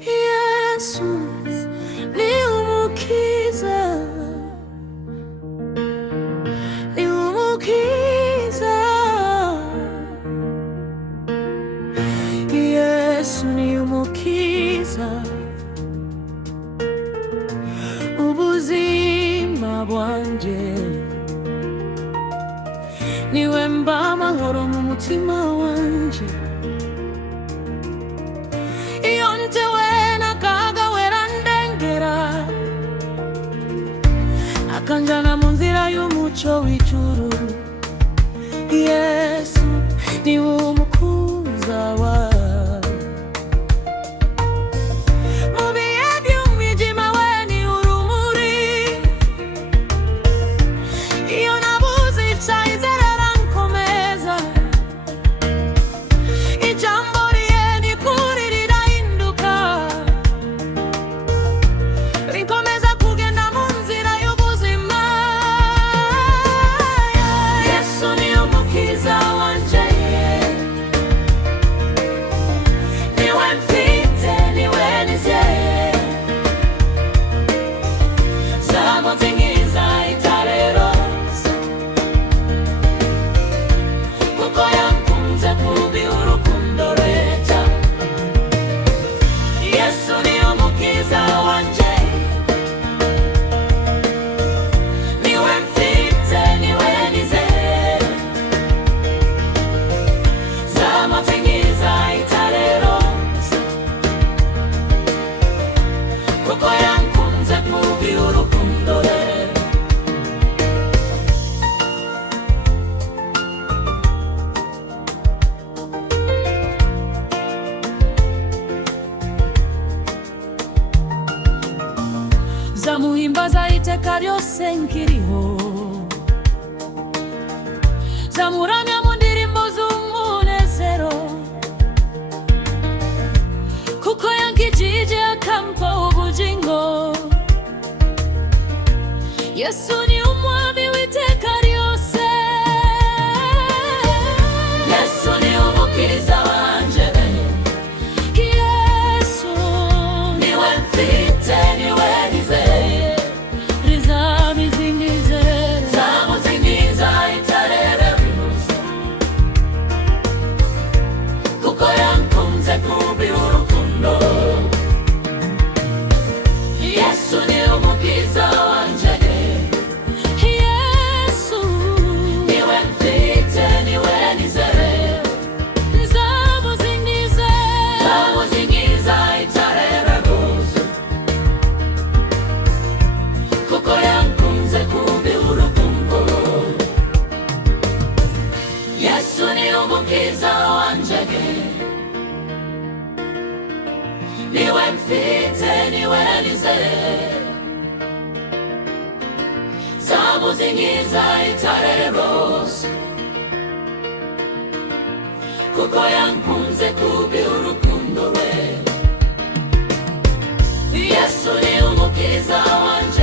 Yesu ni umukiza, ni umukiza. Yesu ni umukiza, ubuzima bwanje niwe mba amahoro mu mutima wanje. Iyo ntewe n'akaga werandengera, akanjana mu nzira y'umuco w'ijuru. Yesu niwe umukuza wawe. Mu bihe by'umwijima we ni urumuri. Iyo nabuze icyizere arankomeza. Ijambo rye ni kuri rirahinduka, rinkomeza kugenda mu nzira y'ubuzima. Yesu ni umukiza wanje, niwe mfite, niwe nizeye. Zamutingiza itareroza, kuko yankunze kubi urukundo rweja. Yesu ni umukiza wanje, niwe mfite, niwe nizeye. Zamutingiza itareroza, kuko yankunze kubi urukundo rweja. Zamuhimbaza iteka ryose nkiriho, zamuramya mu ndirimbo z'umunezero, kuko yankijije akampa ubugingo. Yesu ni umwami w'iteka ryose. Yesu ni umukiza wanje, Yesu niwe mfite, niwe nizeye. Rizamizingize, zamuzingiza itarerebuza, kuko yankunze kubi urukundo. Yesu ni umukiza wanje, Yesu niwe mfite, niwe nizeye. Zamuzingize, zamuzingiza itarerebuza, kuko yankunze kubi urukundo. Yesu ni umukiza wanje, niwe mfite, niwe nizeye. Zamuzingiza itareroza, kuko yankunze kubi urukundo rwe. Yesu ni umukiza wanje.